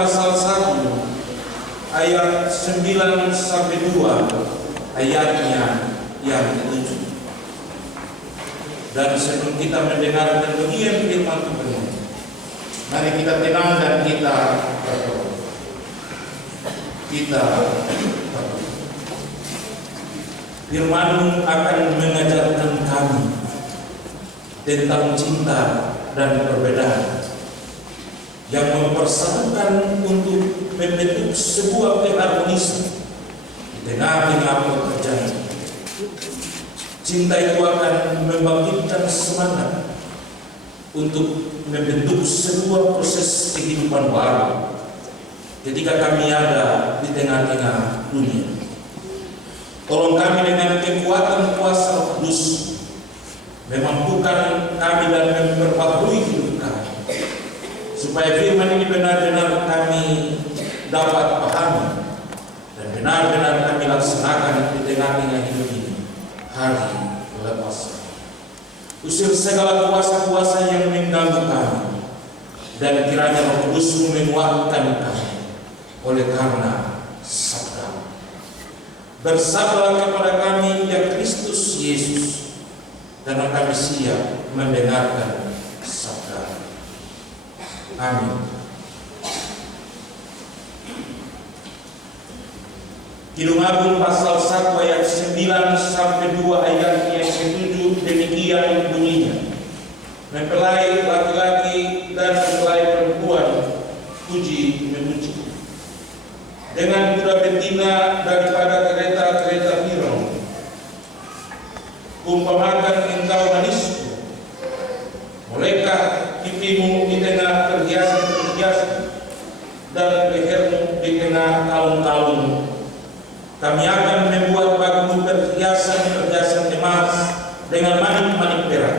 pasal 1 ayat 9 sampai 2 ayatnya yang ke-7. Dan sebelum kita mendengarkan bagian firman Tuhan, mari kita tenang dan kita berdoa. Firman-Mu akan mengajarkan kami tentang cinta dan perbedaan yang mempersatukan untuk membentuk sebuah keharmonisan di tengah-tengah pekerjaan. Cinta itu akan membangkitkan semangat untuk membentuk sebuah proses kehidupan baru ketika kami ada di tengah-tengah dunia. Tolong kami dengan kekuatan kuasa Roh Kudus memampukan kami dan memperbaharui hidup kami, supaya firman ini benar-benar kami dapat pahami dan benar-benar kami laksanakan di tengah-tengah hidup ini hari lepas hari. Usir segala kuasa-kuasa yang mengganggu kami, dan kiranya Roh Kudus menguatkan kami oleh karena sabda. Bersabdalah kepada kami ya Kristus Yesus, karena kami siap mendengarkan sabda. Amin. Kidung Agung pasal 1 ayat 9 sampai 2 ayat yang ke-7 demikian bunyinya. Mempelai laki-laki dan mempelai perempuan puji memuji dengan kuda betina daripada kereta-kereta Firaun. Umpamakan engkau manisku, bolehkah pipimu di tengah perhiasan dan lehermu di tengah kalung-kalung. Kami akan membuat bagimu perhiasan-perhiasan emas dengan manik-manik perak.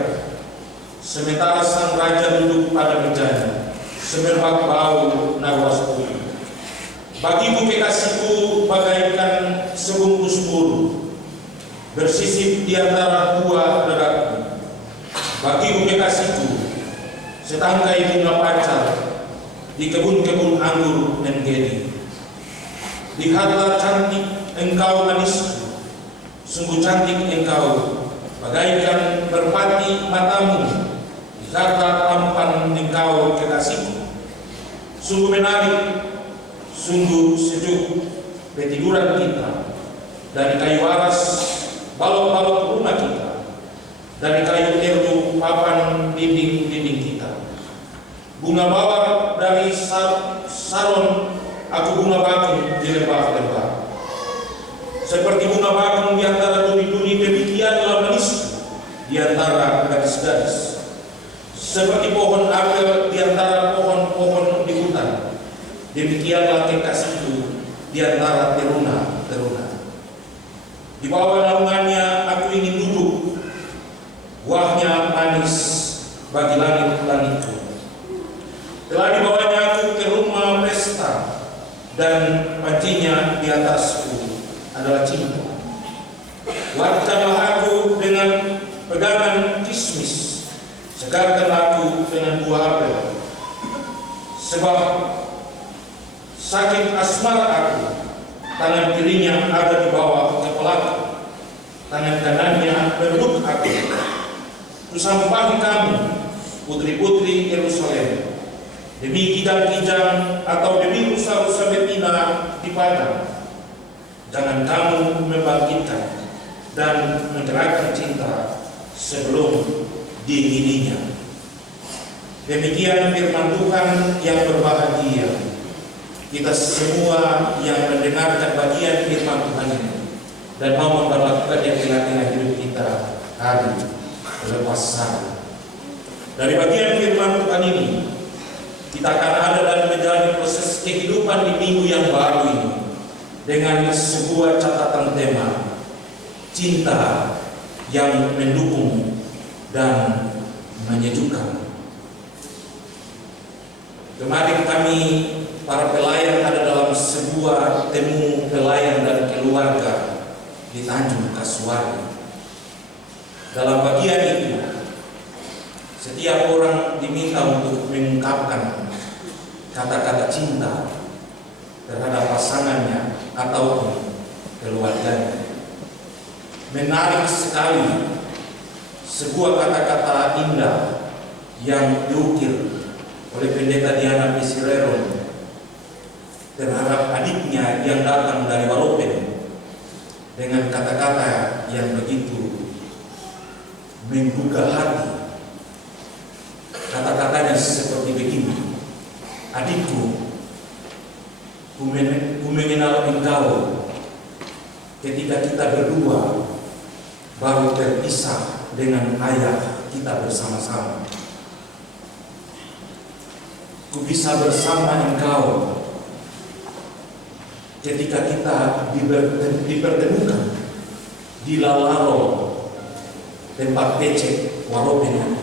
Sementara sang raja duduk pada mejanya, semerbak bau nawas putih. Bagimu kekasihku bagaikan sebungkus buru, bersisip di antara dua dadaku. Bagimu kekasihku setangkai bunga pacar di kebun-kebun anggur En-Gedi. Lihatlah cantik engkau manisku, sungguh cantik engkau, bagaikan merpati matamu. Lihatlah tampan engkau kekasihku, sungguh menarik, sungguh sejuk petiduran kita. Dari kayu aras balok-balok rumah kita, dari kayu teru papan dinding-dinding kita. Bunga mawar dari Saron, aku bunga bakung di lembah-lembah. Seperti bunga bakung di antara duri-duri, demikianlah manisku di antara gadis-gadis. Seperti pohon apel di antara pohon-pohon di hutan, demikianlah kekasihku di antara teruna-teruna. Di bawah naungannya aku ingin duduk, buahnya manis bagi langit-langitku. Telah dibawanya aku ke rumah pesta, dan pancinya di atasku adalah cinta. Wartakanlah aku dengan pegangan kismis, segarkan aku dengan buah apel. Sebab sakit asmara aku, tangan kirinya ada di bawah kepalaku, tangan kanannya meluk aku. Kusampai kamu, putri-putri Yerusalem, demi kijang-kijang atau demi rusa-rusa betina di padang. Jangan kamu membangkitkan dan menggerakkan cinta sebelum dingininya. Demikian firman Tuhan yang berbahagia kita semua yang mendengarkan bagian firman Tuhan ini dan mau memperlakukannya di tengah hidup kita hari lepas hari. Dari bagian firman Tuhan ini, kita akan ada dan menjalani proses kehidupan di minggu yang baru ini dengan sebuah catatan tema, cinta yang mendukung dan menyejukkan. Kemarin kami para pelayan ada dalam sebuah temu pelayan dan keluarga di Tanjung Kasuari. Dalam bagian itu, setiap orang diminta untuk mengungkapkan kata-kata cinta terhadap pasangannya atau keluarganya. Menarik sekali sebuah kata-kata indah yang diukir oleh Pendeta Diana Pesireron terhadap adiknya yang datang dari Waropen dengan kata-kata yang begitu menggugah hati. Kata-katanya seperti begini: adikku, ku mengenal engkau ketika kita berdua baru terpisah dengan ayah kita bersama-sama. Ku bisa bersama engkau ketika kita dipertemukan di Lalaro, tempat becek Waropen.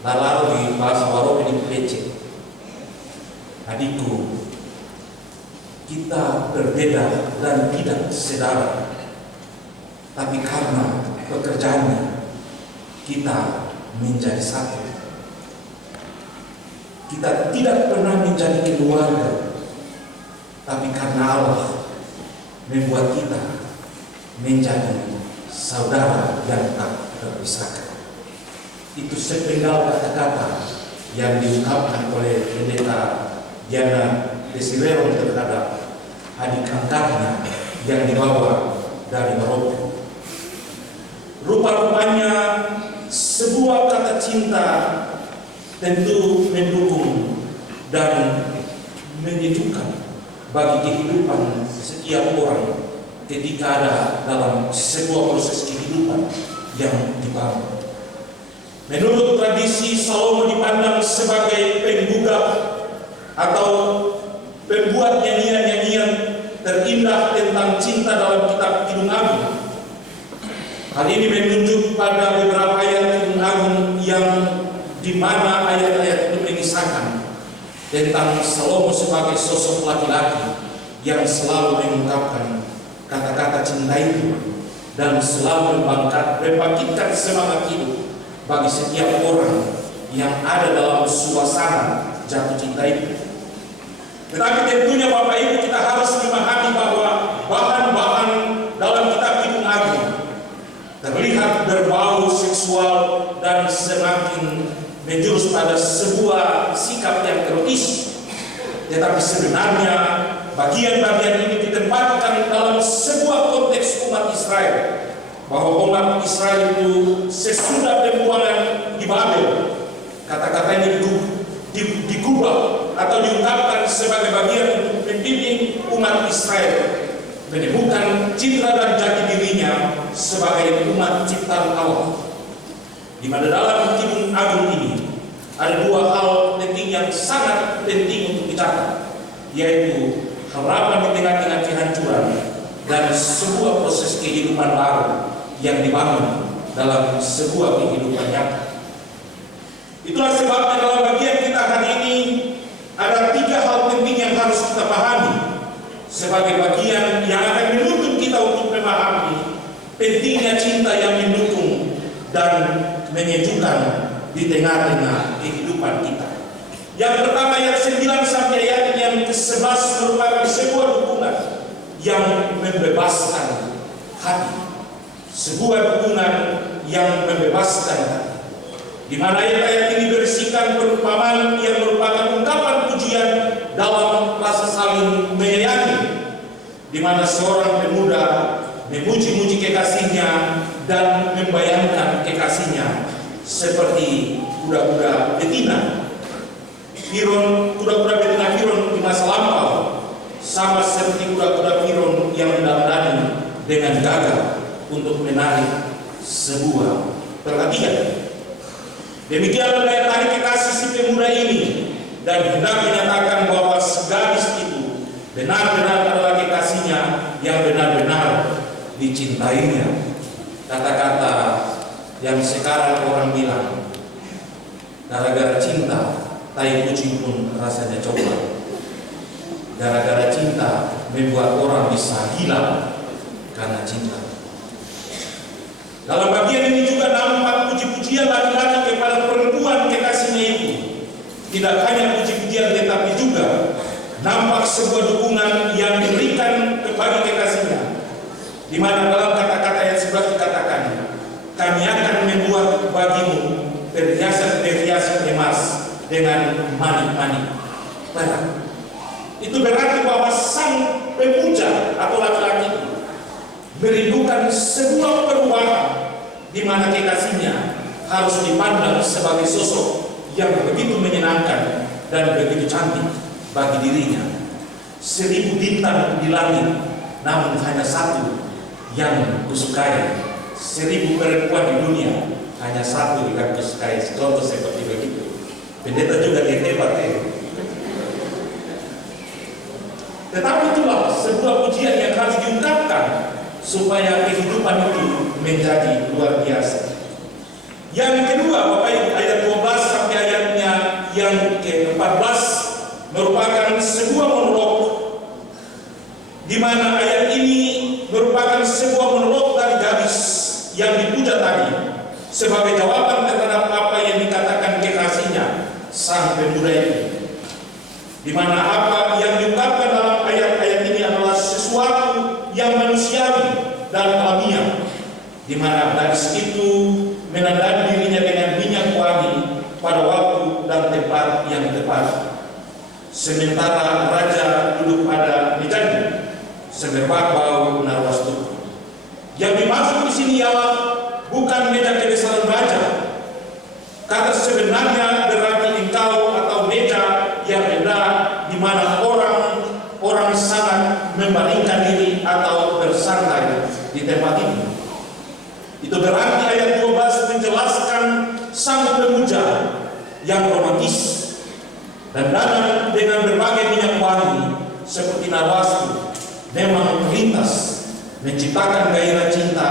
Lalaro di bahasa Waropen itu becek. Adikku, kita berbeda dan tidak sedarah, tapi karena pekerjaannya kita menjadi satu. Kita tidak pernah menjadi keluarga, tapi karena Allah membuat kita menjadi saudara yang tak terpisahkan. Itu sepenggal kata-kata yang diungkapkan oleh Pendeta Diana Pesireron terhadap adik angkatnya yang dibawa dari Maroko. Rupa-rupanya sebuah kata cinta tentu mendukung dan menyejukkan bagi kehidupan setiap orang ketika ada dalam sebuah proses kehidupan yang dibangun. Menurut tradisi, Salomo dipandang sebagai penggugah atau pembuat nyanyian-nyanyian terindah tentang cinta dalam kitab Kidung Agung. Hal ini menunjuk pada beberapa ayat Kidung Agung yang di mana ayat-ayat itu mengisahkan tentang Salomo sebagai sosok laki-laki yang selalu mengungkapkan kata-kata cinta itu dan selalu membangkitkan semangat hidup bagi setiap orang yang ada dalam suasana jatuh cinta itu. Tetapi tentunya Bapak Ibu, kita harus memahami bahwa bahan-bahan dalam kitab Kidung Agung terlihat berbau seksual dan semakin menjurus pada sebuah sikap yang erotis. Tetapi sebenarnya bagian-bagian ini ditempatkan dalam sebuah konteks umat Israel, bahwa umat Israel itu sesudah pembuangan di Babel, kata-kata ini digubah atau diungkapkan sebagai bagian untuk membimbing umat Israel menemukan citra dan jati dirinya sebagai umat ciptaan Allah. Di mana dalam Kidung Agung ini ada dua hal penting yang sangat penting untuk dicatat, yaitu harapan di tengah-tengah kehancuran dan sebuah proses kehidupan baru yang dibangun dalam sebuah kehidupan nyata. Itulah sebabnya dalam bagian kita hari ini ada tiga hal penting yang harus kita pahami sebagai bagian yang akan menuntun kita untuk memahami pentingnya cinta yang mendukung dan menyejukkan di tengah-tengah kehidupan kita. Yang pertama, ayat 9 sampai ayat yang ke-11 merupakan sebuah dukungan yang membebaskan hati. Sebuah dukungan yang membebaskan hati, di mana ayat-ayat ini berisikan perumpamaan yang merupakan ungkapan pujian dalam rasa saling menyayangi, di mana seorang pemuda memuji-muji kekasihnya dan membayangkan kekasihnya seperti kuda-kuda betina. Kuda-kuda betina Firon di masa lampau sama seperti kuda-kuda Firon yang dandani dengan gagah untuk menarik sebuah perhatian. Demikian daya kekasih si pemuda ini, dan hendak menyatakan bahwa gadis itu benar-benar adalah kekasihnya yang benar-benar dicintainya. Kata-kata yang sekarang orang bilang, gara-gara cinta tai kucing pun rasanya coklat. Gara-gara cinta membuat orang bisa gila karena cinta. Dalam bagian ini juga nampak puji-pujian laki-laki kepada perempuan kekasihnya itu. Tidak hanya puji-pujian nampak sebuah dukungan yang diberikan kepada kekasihnya, di mana dalam kata-kata ayat 11 dikatakan, kami akan membuat bagimu perhiasan-perhiasan emas dengan manik-manik perak. Itu berarti bahwa sang pemuja atau laki-laki itu merindukan sebuah perubahan di mana kekasihnya harus dipandang sebagai sosok yang begitu menyenangkan dan begitu cantik bagi dirinya. 1000 bintang di langit, namun hanya satu yang kusukai. 1000 perempuan di dunia, hanya satu yang kusukai. Contoh seperti begitu. Pendeta juga dia hebat Tetapi itulah sebuah pujian yang harus diungkapkan supaya kehidupan itu menjadi luar biasa. Yang kedua, Bapak Ibu, ayat 12 sampai ayatnya yang ke-14 merupakan sebuah monolog, di mana ayat ini merupakan sebuah monolog dari gadis yang dipuja tadi sebagai jawaban terhadap apa yang dikatakan kekasihnya sang pemuda itu, di mana apa yang diungkapkan dalam ayat-ayat ini adalah sesuatu yang manusiawi dan alamiah, di mana gadis itu menandai dirinya dengan minyak wangi pada waktu dan tempat yang tepat. Sementara raja duduk pada mejanya, semerbak bau narwastu. Yang dimaksud di sini ialah bukan meja kebesaran raja. Kata sebenarnya berarti engkau atau meja yang rendah, di mana orang sangat membaringkan diri atau bersantai di tempat ini. Itu berarti ayat 12 menjelaskan sang pemuja yang romantis dan dengan berbagai minyak wangi seperti narwastu memang melintas menciptakan gairah cinta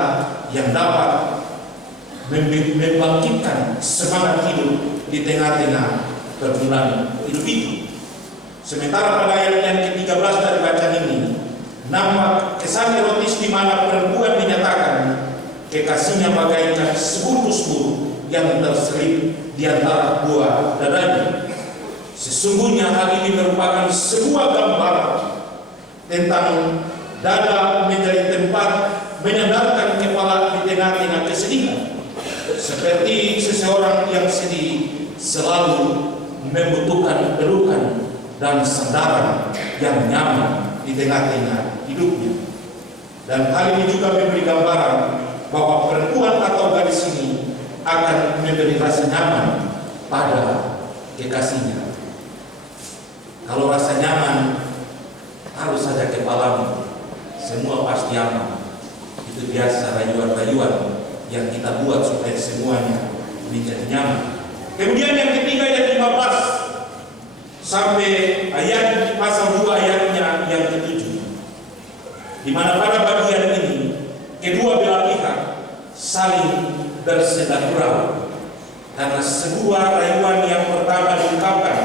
yang dapat membangkitkan semangat hidup di tengah-tengah pergumulan hidup itu. Sementara pada ayat yang ke-13 dari bacaan ini nampak kesan erotis di mana perempuan menyatakan kekasihnya bagaikan seburu-seburu yang terselip di antara buah dadanya. Sesungguhnya hal ini merupakan sebuah gambaran tentang dada menjadi tempat menyandarkan kepala di tengah-tengah kesedihan. Seperti seseorang yang sedih selalu membutuhkan pelukan dan sandaran yang nyaman di tengah-tengah hidupnya. Dan hal ini juga memberi gambaran bahwa perempuan atau gadis ini akan memberi rasa nyaman pada kekasihnya. Kalau rasa nyaman, harus saja kepalamu, semua pasti aman. Itu biasa rayuan-rayuan yang kita buat supaya semuanya menjadi nyaman. Kemudian yang ketiga ayat 15 sampai ayat pasal 2 ayatnya yang ke-7, di mana pada bagian ini kedua belah pihak saling bersenda gurau karena sebuah rayuan yang pertama diungkapkan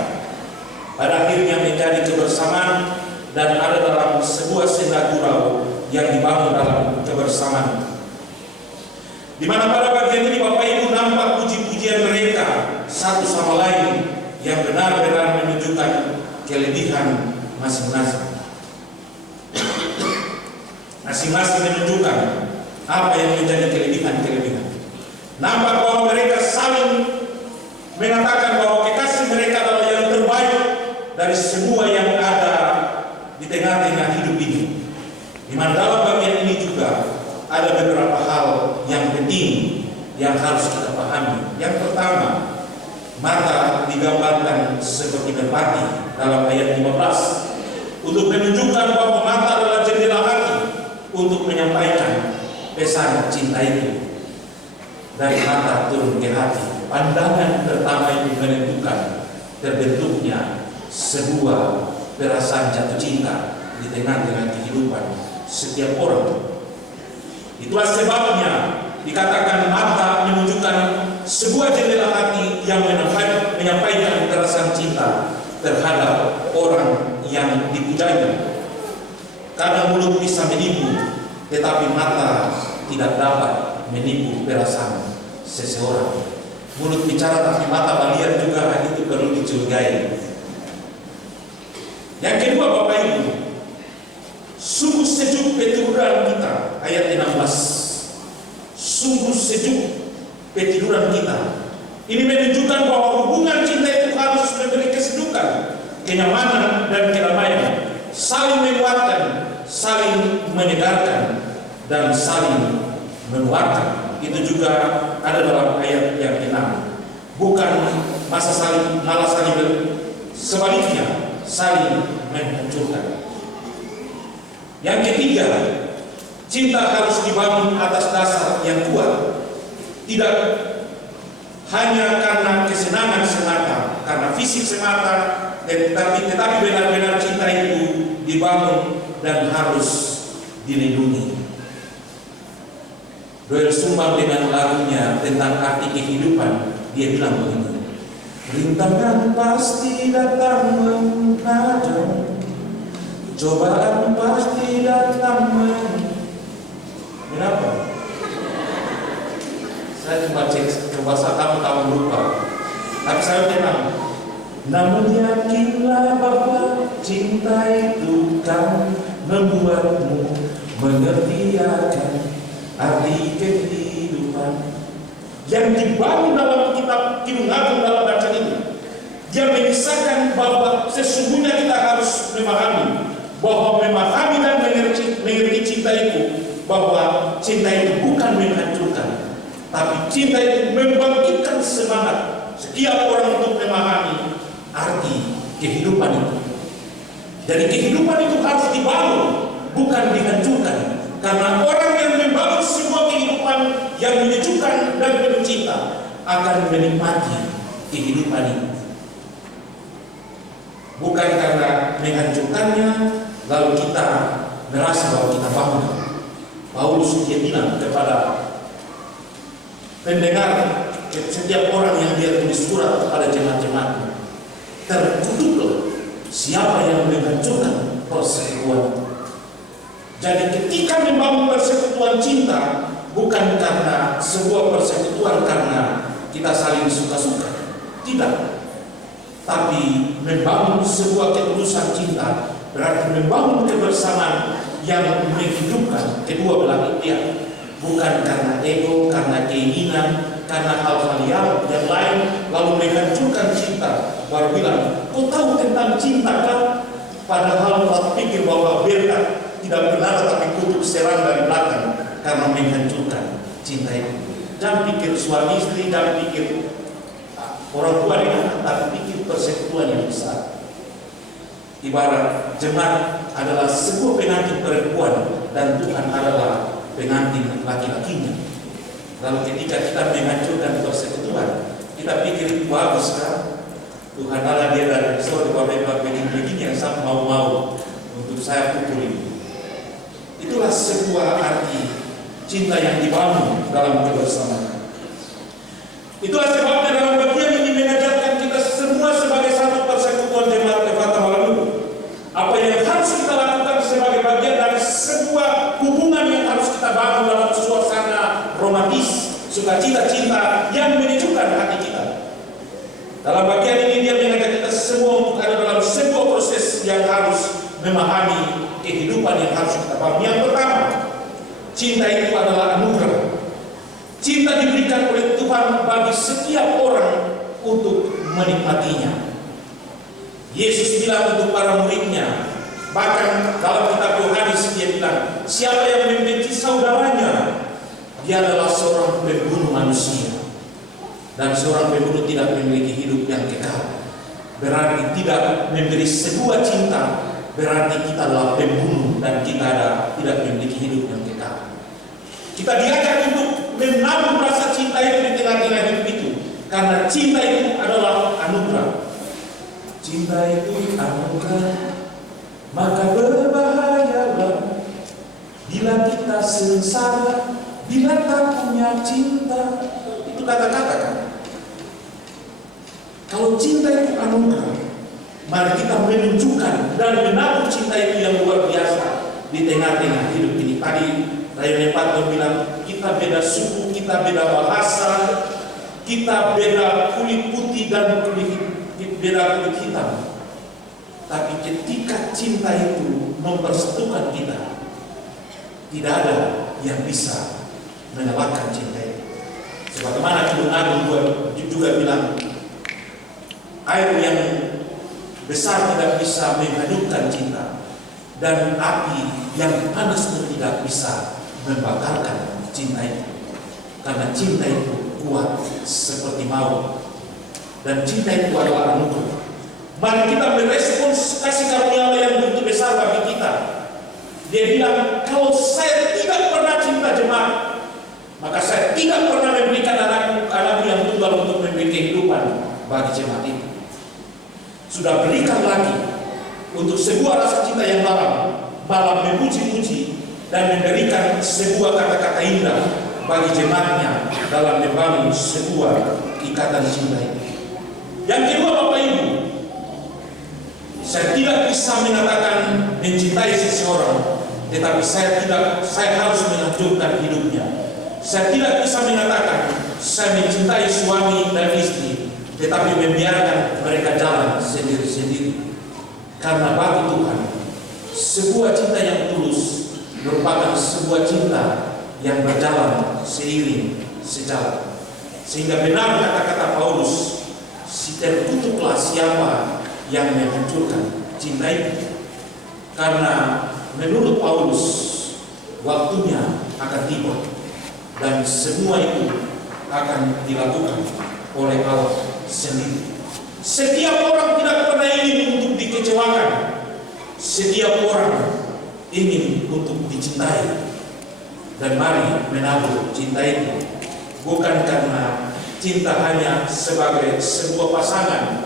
pada akhirnya menjadi kebersamaan dan ada dalam sebuah senda gurau yang dibangun dalam kebersamaan, di mana pada bagian ini Bapak Ibu nampak puji-pujian mereka satu sama lain yang benar-benar menunjukkan kelebihan masing-masing. Masing-masing menunjukkan apa yang menjadi kelebihan-kelebihan. Nampak bahwa mereka saling mengatakan bahwa kekasih mereka adalah yang terbaik dari semua yang ada di tengah-tengah hidup ini. Di mana dalam bagian ini juga ada beberapa hal yang penting yang harus kita pahami. Yang pertama, mata digambarkan seperti merpati dalam ayat 15 untuk menunjukkan bahwa mata adalah jendela hati untuk menyampaikan pesan cinta itu. Dari mata turun ke hati. Pandangan pertama itu menentukan terbentuknya sebuah perasaan jatuh cinta di tengah-tengah kehidupan setiap orang. Itulah sebabnya dikatakan mata menunjukkan sebuah jendela hati yang menyampaikan perasaan cinta terhadap orang yang dipujanya. Karena mulut bisa menipu, tetapi mata tidak dapat menipu perasaan seseorang. Mulut bicara tapi mata melihat juga, itu perlu dicurigai. Yang kedua Bapak Ibu, sungguh sejuk petiduran kita, ayat 16. Sungguh sejuk petiduran kita. Ini menunjukkan bahwa hubungan cinta itu harus memberi kesejukan, kenyamanan dan kedamaian, saling menguatkan, saling menyegarkan, dan saling menguatkan. Itu juga ada dalam ayat yang 6. Bukan malah saling sebaliknya, saling menghancurkan. Yang ketiga, cinta harus dibangun atas dasar yang kuat, tidak hanya karena kesenangan semata, karena fisik semata, tetapi benar-benar cinta itu dibangun dan harus dilindungi. Doel Sumbang dengan lagunya tentang arti kehidupan, dia bilang begini: rintangan pasti datang menghadang, cobaan pasti datang Kenapa? Saya cuma cek ke bahasa kamu lupa. Tapi saya tenang. Namun yakinlah bahwa cinta itu kan membuatmu mengerti akan arti kehidupan. Yang dibangun dalam kitab Kidung Agung dalam bacaan ini, dia mengisahkan bahwa sesungguhnya kita harus memahami bahwa memahami dan mengerti cinta itu, bahwa cinta itu bukan menghancurkan, tapi cinta itu membangkitkan semangat setiap orang untuk memahami arti kehidupan itu. Jadi kehidupan itu harus dibangun, bukan dihancurkan. Karena orang yang membangun sebuah kehidupan yang menyejukkan dan penuh cinta akan menikmati kehidupan itu. Bukan karena menghancurkannya, lalu kita merasa bahwa kita bangun. Paulus dia bilang kepada pendengar, setiap orang yang dia tulis surat kepada jemaat-jemaat, terkutuklah siapa yang menghancurkan persekutuan. Jadi ketika membangun persekutuan cinta, bukan karena sebuah persekutuan karena kita saling suka-suka, tidak. Tapi membangun sebuah ketulusan cinta berarti membangun kebersamaan yang menghidupkan kedua belah pihak, bukan karena ego, karena keinginan, karena hal-hal yang lain, lalu menghancurkan cinta. Baru bilang, kau tahu tentang cinta kan? Padahal kau pikir bahwa beta tidak benar, tapi kutuk serang dari belakang karena menghancurkan cinta itu. Jangan pikir suami istri, jangan pikir orang tua dengan anak, tapi pikir persekutuan yang besar. Ibarat jemaat adalah sebuah pengantin perempuan dan Tuhan adalah pengantin laki-lakinya. Lalu ketika kita menghancurkan persekutuan, kita pikir itu bagus kan? Tuhan Allah dia dari sorga begini yang saya mau untuk saya pukul ini. Itulah sebuah arti cinta yang dibangun dalam kebersamaan. Itulah sebabnya dalam bagian ini mengajarkan kita semua sebagai satu persekutuan jemaat Efata Malalu. Apa yang harus kita lakukan sebagai bagian dari sebuah hubungan yang harus kita bangun dalam suasana romantis, sukacita cinta yang menyejukkan hati kita. Dalam bagian ini dia mengajak kita semua untuk ada dalam sebuah proses yang harus memahami kehidupan yang harus kita bangun. Yang pertama, cinta itu adalah anugerah. Cinta diberikan oleh Tuhan bagi setiap orang untuk menikmatinya. Yesus bilang untuk para muridnya, bahkan dalam kitab Yohanes dia bilang, siapa yang membenci saudaranya, dia adalah seorang pembunuh manusia. Dan seorang pembunuh tidak memiliki hidup yang kekal. Berarti tidak memberi sebuah cinta, berarti kita adalah pembunuh dan kita tidak memiliki hidup yang kekal. Kita diajak untuk menabung rasa cinta itu di tengah-tengah hidup itu, karena cinta itu adalah anugerah. Cinta itu anugerah, maka berbahayalah bila kita sengsara, bila tak punya cinta. Itu kata-kata kan? Kalau cinta itu anugerah, mari kita menunjukkan dan menabung cinta itu yang luar biasa di tengah-tengah hidup ini. Tadi Raya Pato bilang, kita beda suku, kita beda bahasa, kita beda kulit putih dan beda kulit hitam. Tapi ketika cinta itu mempersatukan kita, tidak ada yang bisa mengalahkan cinta itu. Sebagaimana Gunung Agung juga bilang, air yang besar tidak bisa menghanyutkan cinta, dan api yang panas pun tidak bisa membakarkan cinta itu. Karena cinta itu kuat seperti maut, dan cinta itu adalah anugerah. Mari kita merespons kasih karunia Allah yang begitu besar bagi kita. Dia bilang, kalau saya tidak pernah cinta jemaat, maka saya tidak pernah memberikan anakku yang tunggal untuk memberi kehidupan bagi jemaat itu. Sudah berikan lagi untuk sebuah rasa cinta yang dalam, malah memuji-muji dan memberikan sebuah kata-kata indah bagi jemaatnya dalam membangun sebuah ikatan cinta itu. Yang kedua, Bapak Ibu, saya tidak bisa mengatakan mencintai seseorang, tetapi saya harus menghancurkan hidupnya. Saya tidak bisa mengatakan saya mencintai suami dan istri, tetapi membiarkan mereka jalan sendiri-sendiri. Karena bagi Tuhan, sebuah cinta yang tulus merupakan sebuah cinta yang berjalan seiring sejalan. Sehingga benar kata-kata Paulus, si terkutuklah siapa yang menghancurkan cinta itu. Karena menurut Paulus, waktunya akan tiba, dan semua itu akan dilakukan oleh Allah sendiri. Setiap orang tidak pernah ingin untuk dikecewakan. Setiap orang ingin untuk dicintai. Dan mari menabur cinta itu, bukan karena cinta hanya sebagai sebuah pasangan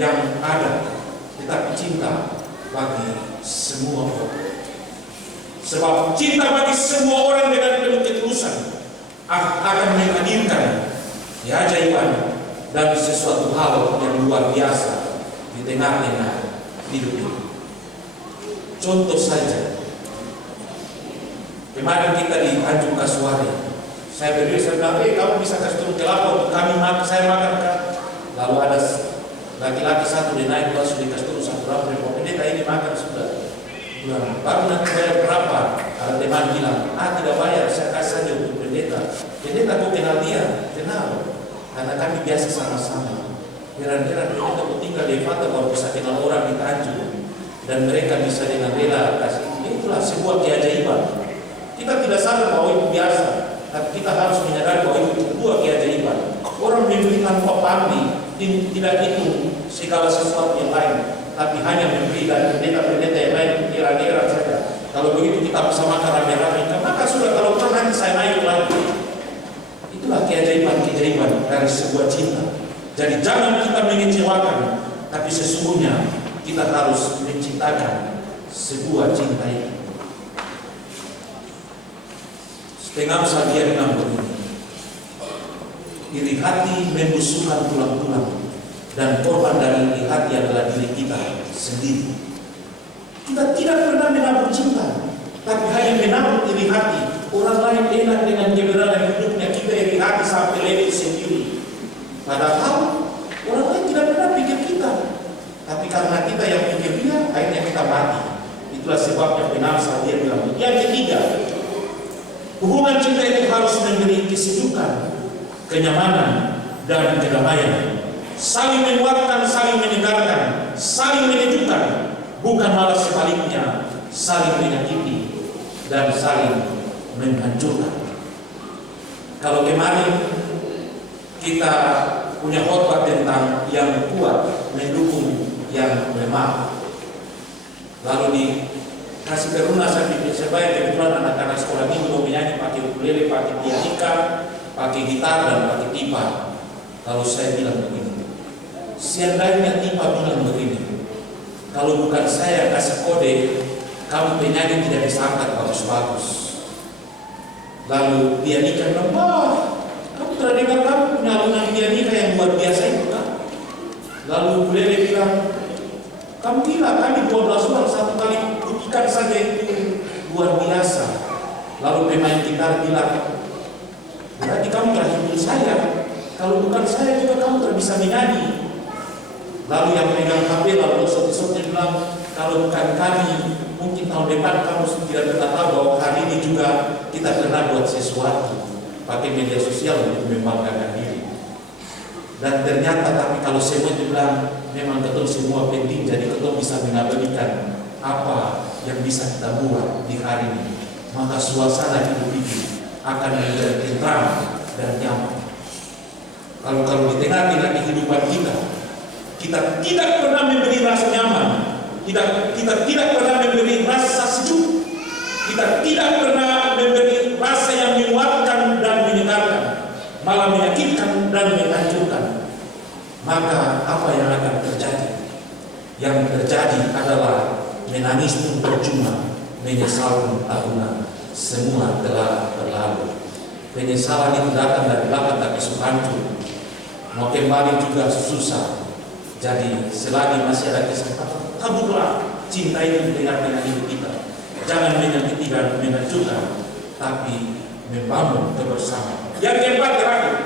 yang ada, tetapi cinta bagi semua orang. Sebab cinta bagi semua orang dengan penuh ketulusan akan menghadirkan keajaiban dan sesuatu hal yang luar biasa di tengah-tengah hidup ini. Contoh saja, kemarin kita di Tanjung Kasuari, saya berdiri, saya bilang, kamu bisa kasih turun kelapa untuk kami makan, saya makan kan? Lalu ada laki-laki satu dia naik kelas sudah kasih turun satu ratus ribu, pendeta ini makan sudah. Bilang, baru nanti bayar berapa? Ada teman bilang, tidak bayar, saya kasih saja untuk pendeta. Pendeta kok kenal dia? Kenal, karena kami biasa sama-sama. Kira-kira pendeta kok tinggal di Fata baru bisa kenal orang di Tanjung, dan mereka bisa dengan rela kasih. Itulah sebuah keajaiban. Kita tidak sadar bahwa itu biasa, tapi kita harus menyadari bahwa itu sebuah keajaiban. Orang memberi tanpa pamrih, tidak itu segala sesuatu yang lain, tapi hanya memberi dan pendeta-pendeta yang lain kira-kira saja. Kalau begitu kita bisa makan rame-rame, maka sudah, kalau nanti saya naik lagi. Itulah keajaiban-keajaiban dari sebuah cinta. Jadi jangan kita mengecewakan, tapi sesungguhnya kita harus menciptakan sebuah cinta itu. Setengah besar dia bilang begini, iri hati membusukkan tulang-tulang, dan korban dari iri hati adalah diri kita sendiri. Kita tidak pernah menabur cinta, tapi hanya menabur iri hati. Orang lain enak dengan kebenaran hidupnya, kita iri hati sampai level sendiri. Padahal orang lain tidak pernah pikir kita, tapi karena kita yang pikir dia, akhirnya kita mati. Itulah sebabnya penasihat dia bilang. Yang ketiga, hubungan cinta itu harus memberi kesejukan, kenyamanan, dan kedamaian. Saling menguatkan, saling menyegarkan, saling menyejukkan, bukan malah sebaliknya, saling menyakiti dan saling menghancurkan. Kalau kemarin kita punya khotbah tentang yang kuat mendukung yang lemah, lalu dikasih karuna saya kebetulan anak-anak sekolah minggu mau menyanyi pakai ukulele, pakai pianika, pakai gitar dan pakai tipa. Lalu saya bilang begini, seandainya tipa bilang begini, kalau bukan saya kasih kode, kamu penyanyi tidak bisa angkat bagus-bagus. Lalu pianika bilang, kamu telah dengar kamu punya alunan pianika yang luar biasa itu kan? Lalu ukulele bilang, kamu gila, kami 12 orang satu kali ikan saja itu luar biasa. Lalu pemain gitar bilang, berarti kamu telah hibur saya. Kalau bukan saya juga kamu telah bisa menyanyi. Lalu yang pegang HP lalu esok-esoknya bilang, kalau bukan kami, mungkin tahun depan kamu tidak pernah tahu bahwa hari ini juga kita pernah buat sesuatu pakai media sosial untuk membanggakan diri. Dan ternyata tapi kalau semua itu bilang memang betul semua penting, jadi betul bisa mengabadikan apa yang bisa kita buat di hari ini, maka suasana hidup itu akan menjadi tenang dan nyaman. Kalau di tengah-tengah kehidupan kita tidak pernah memberi rasa nyaman, kita tidak pernah memberi rasa sejuk, kita tidak pernah memberi rasa yang menguatkan dan menyenangkan, malah menyakitkan dan menghancurkan, maka apa yang akan terjadi? Yang terjadi adalah menangis pun percuma, menyesal pun tak guna, semua telah berlalu. Penyesalan itu datang dari belakang tapi hancur, mau kembali juga susah. Jadi selagi masih ada kesempatan, taburlah cinta itu dengan hidup kita. Jangan menyakiti dan menghancurkan, tapi membangun kebersamaan. Yang keempat terakhir,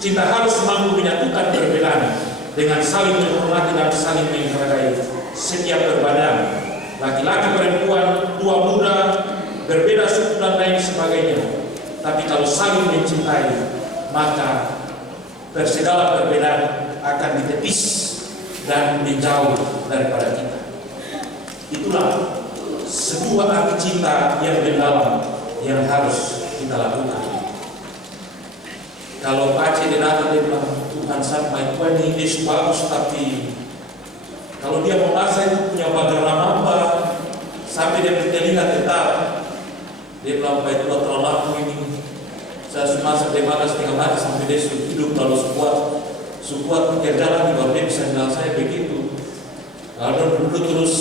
cinta harus mampu menyatukan perbedaan dengan saling menghormati dan saling menghargai setiap perbedaan. Laki-laki, perempuan, tua muda, berbeda suku dan lain sebagainya. Tapi kalau saling mencintai, maka segala perbedaan akan ditepis dan menjauh daripada kita. Itulah sebuah arti cinta yang mendalam yang harus kita lakukan. Kalau Pace datang dia bilang, Tuhan sampai Tuhan ini Yesus bagus, tapi kalau dia membaca itu punya bagar apa sampai dia bertelinga tetap, dia bilang baik Tuhan terlalu lama ini. Saya semasa bagaimana setengah mati sampai dia hidup lalu sebuah kerja lagi baru dia bisa bilang saya begitu. Lalu dulu terus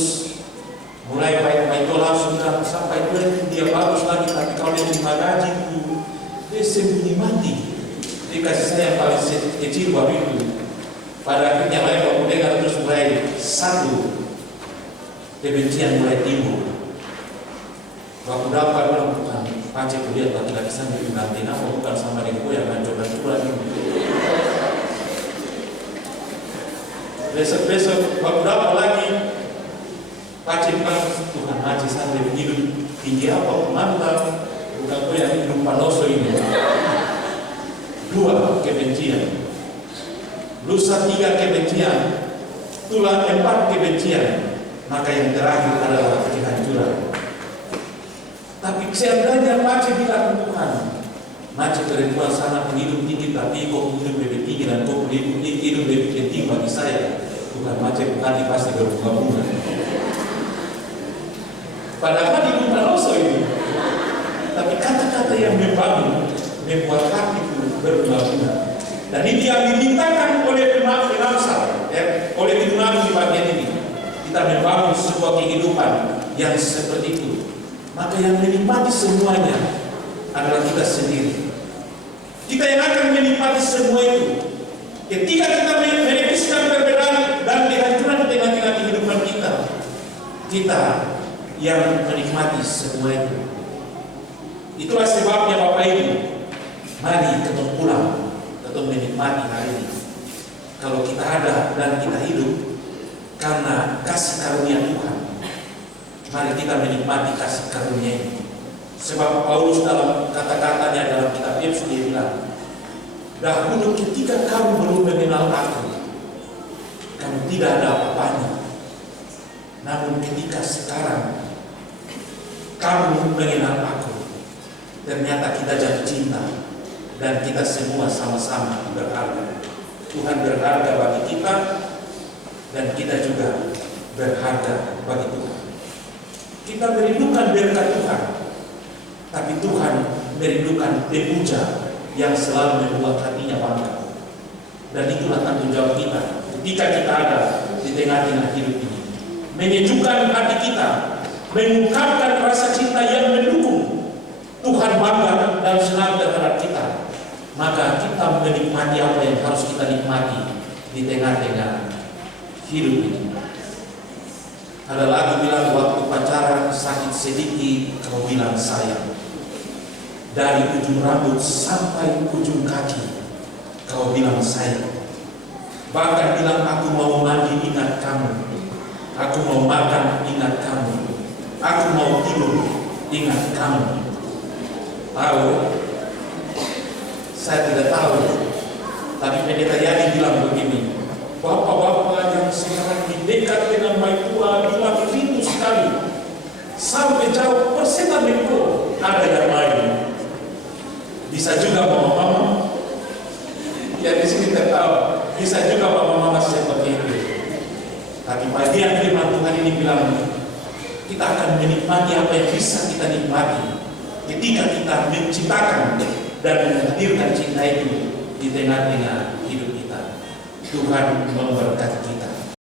mulai baik-baik itu langsung kan sampai itu dia bagus lagi, tapi kalau dia terima gaji itu dia sembunyi mati. Dia kasih saya yang paling kecil baru itu. Pada akhirnya lain waktu dengar terus mulai satu kebencian mulai timbul. Waktu dapat bilang bukan Pace kulihat laki-laki sana di nanti apa bukan sama dengan yang hancur-hancuran ini. Besok waktu dapat lagi Pace bilang Tuhan Pace sampai hidup tinggi apa mantap, bukan kau yang hidup panoso ini. 2 kebencian, lusa 3 kebencian, tulang 4 kebencian, maka yang terakhir adalah kehancuran. Tapi seandainya Pace bilang Tuhan, Pace perempuan sana hidup tinggi tapi kau hidup lebih tinggi dan kau hidup lebih penting bagi saya. Tuhan Pace bukan pasti berbunga-bunga. Padahal hidup panoso ini, tapi kata-kata yang membangun membuat hatiku berbunga-bunga. Dan ini yang dimintakan oleh Penangsal, oleh Kidungan di bagian ini. Kita membangun sebuah kehidupan yang seperti itu. Maka yang menikmati semuanya adalah kita sendiri. Kita yang akan menikmati semua itu. Ketika kita menepiskan perbedaan dan kehancuran di tengah-tengah kehidupan kita yang menikmati semua itu. Itulah sebabnya Bapak Ibu, mari kita pulang, kita menikmati hari ini. Kalau kita ada dan kita hidup karena kasih karunia Tuhan, mari kita menikmati kasih karunia ini. Sebab Paulus dalam kata-katanya dalam kitab Efesus dia bilang, dahulu ketika kamu belum mengenal aku, kamu tidak ada apa-apanya. Namun ketika sekarang kamu mengenal aku, ternyata kita jatuh cinta dan kita semua sama-sama berharga. Tuhan berharga bagi kita dan kita juga berharga bagi Tuhan. Kita merindukan berkat Tuhan, tapi Tuhan merindukan pemuja yang selalu membuat hatinya bangga. Dan itulah tanggung jawab kita ketika kita ada di tengah-tengah hidup ini, menyejukkan hati kita, mengungkapkan rasa cinta yang mendukung Tuhan bangga dan senang terhadap kita. Maka kita menikmati apa yang harus kita nikmati di tengah-tengah hidup ini. Ada lagu bilang, waktu pacaran sakit sedikit kau bilang sayang, dari ujung rambut sampai ujung kaki kau bilang sayang, bahkan bilang aku mau mandi mau makan, ingat kamu. Aku mau tidur, ingat kamu. Tahu? Saya tidak tahu. Tapi Pendeta Yani bilang begini, bapak-bapak yang sekarang dekat dengan Maitua bilang rindu sekali. Sampai jauh persetan itu ada yang lain. Bisa juga mama-mama. Ya di sini tidak tahu. Bisa juga mama-mama seperti itu. Tapi bagian firman Tuhan ini bilang, kita akan menikmati apa yang bisa kita nikmati ketika kita menciptakan dan menghadirkan cinta itu di tengah-tengah hidup kita. Tuhan memberkati kita.